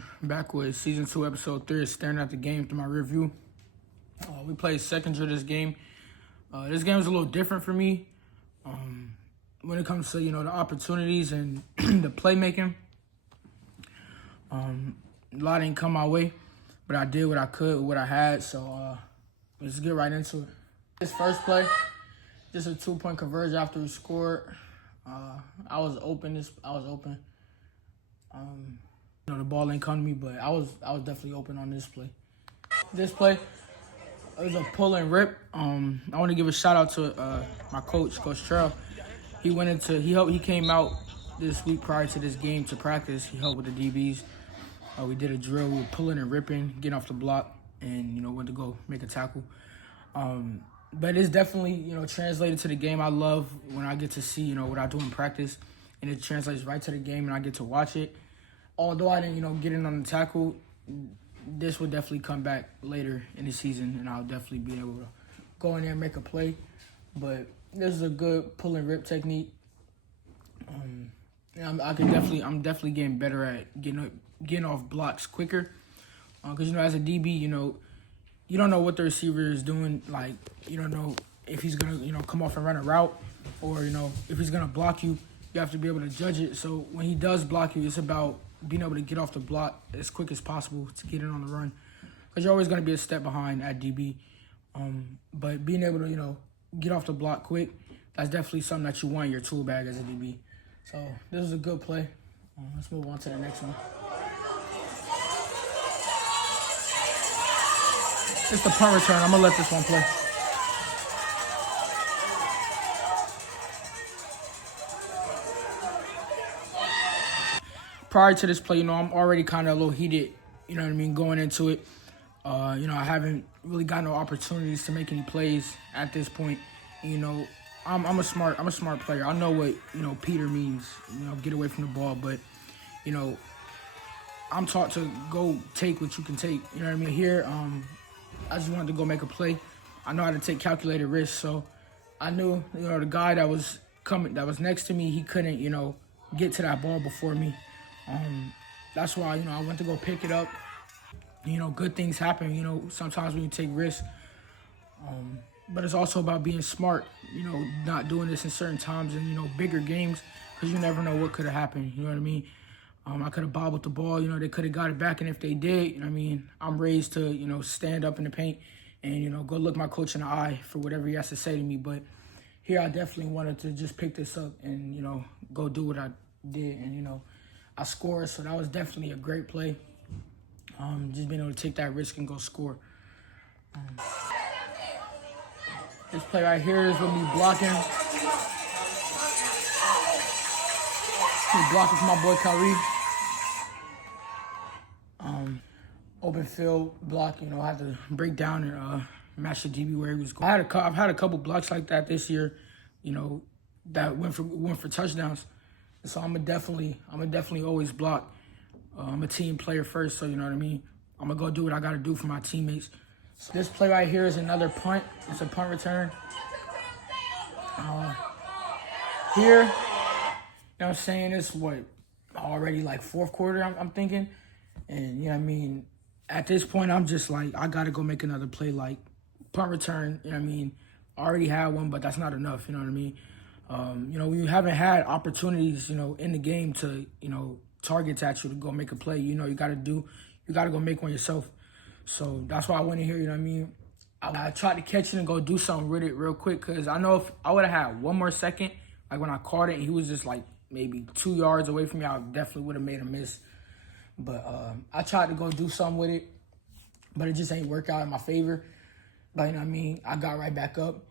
Seckinger, back with Season 2, Episode 3, staring at the game through my rear view. We played Seckinger this game. This game was a little different for me when it comes to, the opportunities and the playmaking. A lot didn't come my way, but I did what I could with what I had, so let's get right into it. This first play, just a 2-point conversion after we scored. I was open. The ball ain't come to me, but I was definitely open on this play. This play, it was a pull and rip. I want to give a shout out to my coach, Coach Terrell. He came out this week prior to this game to practice. He helped with the DBs. We did a drill. We were pulling and ripping, getting off the block, and went to go make a tackle. But it's definitely translated to the game. I love when I get to see what I do in practice, and it translates right to the game, and I get to watch it. Although I didn't get in on the tackle, this will definitely come back later in the season, and I'll definitely be able to go in there and make a play. But this is a good pull and rip technique. I'm definitely getting better at getting off blocks quicker. Because as a DB, you don't know what the receiver is doing. Like, you don't know if he's gonna come off and run a route, or if he's gonna block you. You have to be able to judge it. So when he does block you, it's about being able to get off the block as quick as possible to get in on the run, because you're always going to be a step behind at DB. But being able to, get off the block quick, that's definitely something that you want in your tool bag as a DB. So this is a good play. Let's move on to the next one. It's the punt return. I'm going to let this one play. Prior to this play, I'm already kind of a little heated, going into it. I haven't really got no opportunities to make any plays at this point. I'm a smart player. I know what, Peter means, get away from the ball, but, I'm taught to go take what you can take. Here, I just wanted to go make a play. I know how to take calculated risks, so I knew, the guy that was next to me, he couldn't, get to that ball before me. That's why, I went to go pick it up. Good things happen, sometimes when you take risks. But it's also about being smart, not doing this in certain times and, bigger games, because you never know what could have happened, you know what I mean? I could have bobbled the ball, they could have got it back, and if they did, I'm raised to, stand up in the paint and, go look my coach in the eye for whatever he has to say to me. But here I definitely wanted to just pick this up and, go do what I did, and, I scored, so that was definitely a great play. Just being able to take that risk and go score. This play right here is with me blocking. Me blocking for my boy Kyrie. Open field block, I had to break down and match the DB where he was going. I've had a couple blocks like that this year, that went for touchdowns. So I'm definitely always block. I'm a team player first, so you know what I mean? I'm going to go do what I got to do for my teammates. So this play right here is another punt. It's a punt return. Here, I'm saying? It's already like fourth quarter, I'm thinking. And, at this point, I'm just like, I got to go make another play, like punt return, I already had one, but that's not enough, you know what I mean? When you haven't had opportunities, in the game to, targets at you to go make a play, you got to go make one yourself. So that's why I went in here, you know what I mean? I tried to catch it and go do something with it real quick, because I know if I would have had one more second, like when I caught it and he was just like maybe 2 yards away from me, I definitely would have made a miss. But I tried to go do something with it, but it just ain't work out in my favor. But you know what I mean? I got right back up.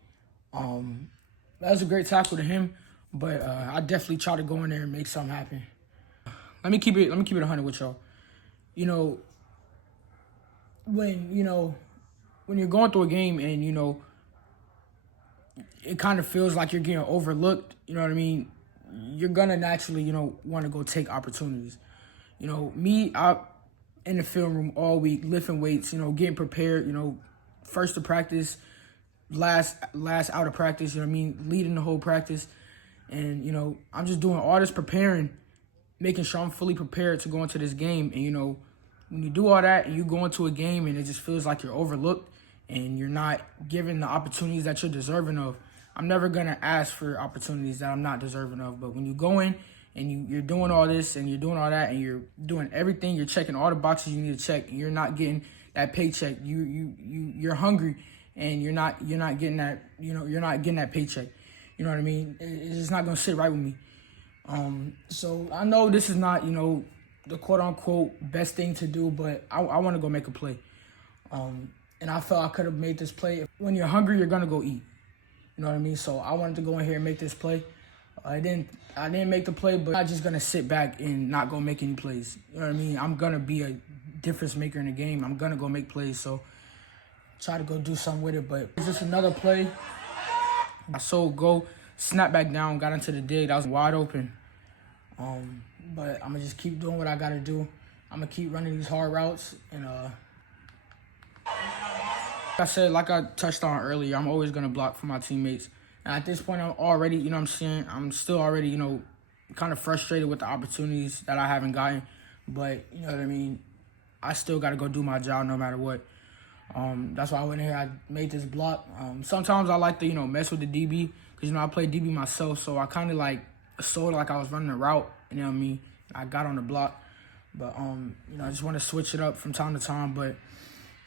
That was a great tackle to him, but I definitely tried to go in there and make something happen. Let me keep it 100 with y'all. When you're going through a game and it kind of feels like you're getting overlooked, you know what I mean? You're gonna naturally, want to go take opportunities. Me, I in the film room all week, lifting weights, getting prepared, first to practice, last out of practice, leading the whole practice. And, I'm just doing all this preparing, making sure I'm fully prepared to go into this game and, when you do all that and you go into a game and it just feels like you're overlooked and you're not given the opportunities that you're deserving of, I'm never going to ask for opportunities that I'm not deserving of. But when you go in and you're doing all this and you're doing all that and you're doing everything, you're checking all the boxes you need to check, and you're not getting that paycheck, you're hungry and you're not getting that, you're not getting that paycheck. You know what I mean? It's just not going to sit right with me. So I know this is not, the quote-unquote best thing to do, but I want to go make a play. And I felt I could have made this play. When you're hungry, you're going to go eat. You know what I mean? So I wanted to go in here and make this play. I didn't make the play, but I'm not just going to sit back and not go make any plays. You know what I mean? I'm going to be a difference maker in the game. I'm going to go make plays. So try to go do something with it. But it's just another play. So go snap back down, got into the dig. That was wide open. But I'm going to just keep doing what I got to do. I'm going to keep running these hard routes. And like I said, like I touched on earlier, I'm always going to block for my teammates. And at this point, I'm already, I'm still already, kind of frustrated with the opportunities that I haven't gotten. But, you know what I mean, I still got to go do my job no matter what. That's why I went in here, I made this block. Sometimes I like to, mess with the DB because, I play DB myself. So I kind of like sold like I was running a route, you know what I mean? I got on the block. But, I just want to switch it up from time to time. But,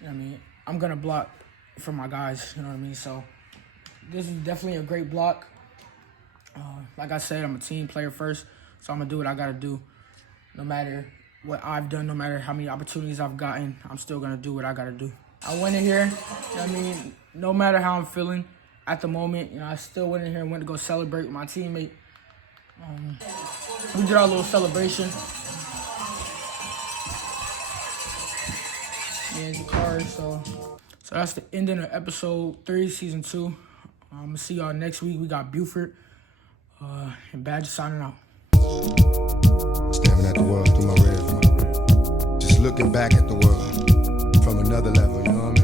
you know what I mean, I'm going to block for my guys, you know what I mean? So this is definitely a great block. Like I said, I'm a team player first. So I'm going to do what I got to do. No matter what I've done, no matter how many opportunities I've gotten, I'm still going to do what I got to do. I went in here, you know what I mean, no matter how I'm feeling at the moment, I still went in here and went to go celebrate with my teammate. We did our little celebration. Yeah, the card, so that's the ending of episode 3, season 2. I'm going to see y'all next week. We got Buford and Badger signing out. Staring at the world through my rearview. Just looking back at the world from another level, you know what I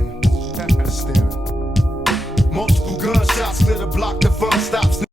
mean? Staring. Multiple gunshots, clear the block, the fun stops.